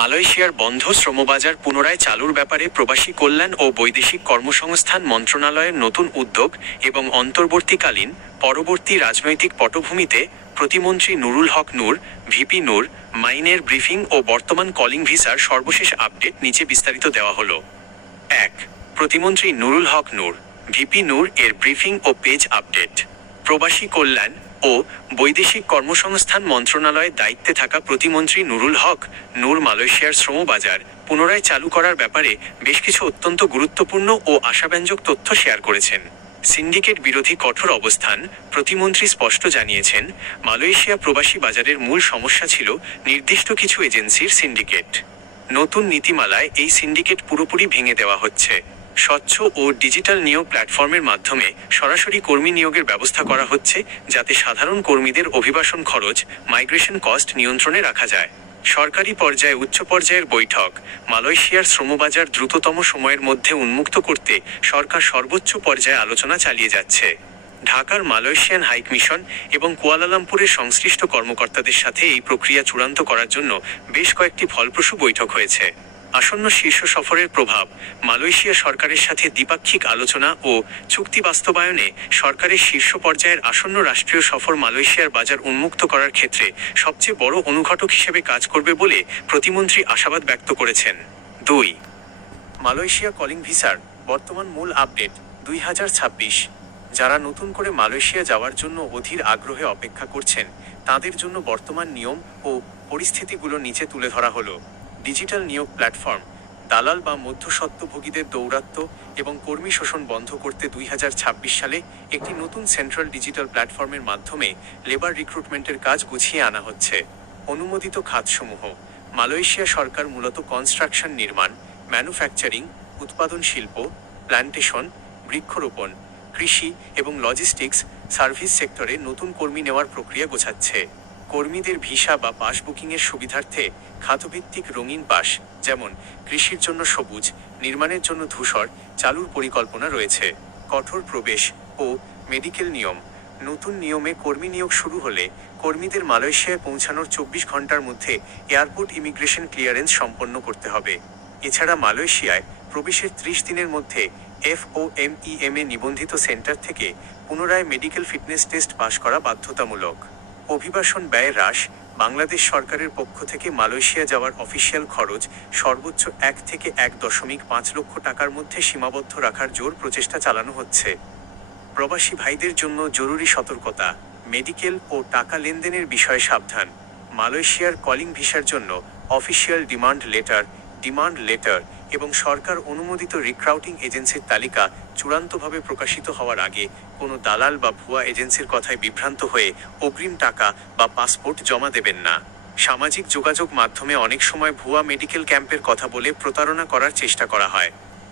মালয়েশিয়ার বন্ধ শ্রমবাজার পুনরায় চালুর ব্যাপারে প্রবাসী কল্যাণ ও বৈদেশিক কর্মসংস্থান মন্ত্রণালয়ের নতুন উদ্যোগ এবং অন্তর্বর্তীকালীন পরবর্তী রাজনৈতিক পটভূমিতে প্রতিমন্ত্রী নুরুল হক নূর, ভিপি নূর মাইনের ব্রিফিং ও বর্তমান কলিং ভিসার সর্বশেষ আপডেট নিচে বিস্তারিত দেওয়া হলো। ১. প্রতিমন্ত্রী নুরুল হক নূর, ভিপি নূর এর ব্রিফিং ও পেজ আপডেট। প্রবাসী কল্যাণ ও বৈদেশিক কর্মসংস্থান মন্ত্রণালয়ের দায়িত্বে থাকা প্রতিমন্ত্রী নুরুল হক নূর মালয়েশিয়ার শ্রমবাজার পুনরায় চালু করার ব্যাপারে বেশ কিছু অত্যন্ত গুরুত্বপূর্ণ ও আশাব্যঞ্জক তথ্য শেয়ার করেছেন। সিন্ডিকেট বিরোধী কঠোর অবস্থান। প্রতিমন্ত্রী স্পষ্ট জানিয়েছেন, মালয়েশিয়া প্রবাসী বাজারের মূল সমস্যা ছিল নির্দিষ্ট কিছু এজেন্সির সিন্ডিকেট। নতুন নীতিমালায় এই সিন্ডিকেট পুরোপুরি ভেঙে দেওয়া হচ্ছে। স্বচ্ছ ও ডিজিটাল নিয়োগ প্ল্যাটফর্মের মাধ্যমে সরাসরি কর্মী নিয়োগের ব্যবস্থা করা হচ্ছে, যাতে সাধারণ কর্মীদের অভিবাসন খরচ, মাইগ্রেশন কস্ট নিয়ন্ত্রণে রাখা যায়। সরকারি পর্যায়ে উচ্চ পর্যায়ের বৈঠক। মালয়েশিয়ার শ্রমবাজার দ্রুততম সময়ের মধ্যে উন্মুক্ত করতে সরকার সর্বোচ্চ পর্যায়ে আলোচনা চালিয়ে যাচ্ছে। ঢাকার মালয়েশিয়ান হাইকমিশন এবং কুয়ালালামপুরের সংশ্লিষ্ট কর্মকর্তাদের সাথে এই প্রক্রিয়া চূড়ান্ত করার জন্য বেশ কয়েকটি ফলপ্রসূ বৈঠক হয়েছে। আসন্ন শীর্ষ সফরের প্রভাব। মালয়েশিয়া সরকারের সাথে দ্বিপাক্ষিক আলোচনা ও চুক্তি বাস্তবায়নে সরকারের শীর্ষ পর্যায়ের আসন্ন রাষ্ট্রীয় সফর মালয়েশিয়ার বাজার উন্মুক্ত করার ক্ষেত্রে সবচেয়ে বড় অনুঘটক হিসেবে কাজ করবে বলে প্রতিমন্ত্রী আশাবাদ ব্যক্ত করেছেন। ২. মালয়েশিয়া কলিং ভিসার বর্তমান মূল আপডেট ২০২৬। যারা নতুন করে মালয়েশিয়া যাওয়ার জন্য অধীর আগ্রহে অপেক্ষা করছেন, তাদের জন্য বর্তমান নিয়ম ও পরিস্থিতিগুলো নিচে তুলে ধরা হলো। ডিজিটাল নিয়োগ প্ল্যাটফর্ম। দালাল বা মধ্যস্বত্বভোগীদের দৌরাত্ম্য এবং কর্মী শোষণ বন্ধ করতে ২০২৬ সালে একটি নতুন সেন্ট্রাল ডিজিটাল প্ল্যাটফর্মের মাধ্যমে লেবার রিক্রুটমেন্টের কাজ গুছিয়ে আনা হচ্ছে। অনুমোদিত খাতসমূহ। মালয়েশিয়া সরকার মূলত কনস্ট্রাকশন, নির্মাণ, ম্যানুফ্যাকচারিং, উৎপাদন শিল্প, প্ল্যান্টেশন, বৃক্ষরোপণ, কৃষি এবং লজিস্টিক্স সার্ভিস সেক্টরে নতুন কর্মী নেওয়ার প্রক্রিয়া গোছাচ্ছে। কর্মীদের ভিসা বা পাস বুকিংয়ের সুবিধার্থে খাতভিত্তিক রঙিন পাস, যেমন কৃষির জন্য সবুজ, নির্মাণের জন্য ধূসর, চালুর পরিকল্পনা রয়েছে। কঠোর প্রবেশ ও মেডিকেল নিয়ম। নতুন নিয়মে কর্মী নিয়োগ শুরু হলে কর্মীদের মালয়েশিয়ায় পৌঁছানোর ২৪ ঘন্টার মধ্যে এয়ারপোর্ট ইমিগ্রেশন ক্লিয়ারেন্স সম্পন্ন করতে হবে। এছাড়া মালয়েশিয়ায় প্রবেশের ৩০ দিনের মধ্যে FOMEM নিবন্ধিত সেন্টার থেকে পুনরায় মেডিকেল ফিটনেস টেস্ট পাস করা বাধ্যতামূলক। অভিবাসন ব্যয় হ্রাস। বাংলাদেশ সরকারের পক্ষ থেকে মালয়েশিয়া যাওয়ার অফিসিয়াল খরচ সর্বোচ্চ ১ থেকে ১.৫ লক্ষ টাকার মধ্যে সীমাবদ্ধ রাখার জোর প্রচেষ্টা চালানো হচ্ছে। প্রবাসী ভাইদের জন্য জরুরি সতর্কতা। মেডিকেল ও টাকা লেনদেনের বিষয়ে সাবধান। মালয়েশিয়ার কলিং ভিসার জন্য অফিসিয়াল ডিমান্ড লেটার এবং সরকার অনুমোদিত রিক্রাউটিং এজেন্সির তালিকা চূড়ান্তভাবে প্রকাশিত হওয়ার আগে কোনো দালাল বা ভুয়া এজেন্সির কথায় বিভ্রান্ত হয়ে অগ্রিম টাকা বা পাসপোর্ট জমা দেবেন না। সামাজিক যোগাযোগ মাধ্যমে অনেক সময় ভুয়া মেডিকেল ক্যাম্পের কথা বলে প্রতারণা করার চেষ্টা করা হয়।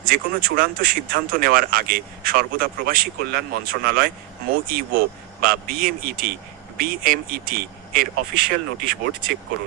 যে কোনো চূড়ান্ত সিদ্ধান্ত নেওয়ার আগে সর্বদা প্রবাসী কল্যাণ মন্ত্রণালয় MOEO বা BMET এর অফিসিয়াল নোটিশ বোর্ড চেক করুন।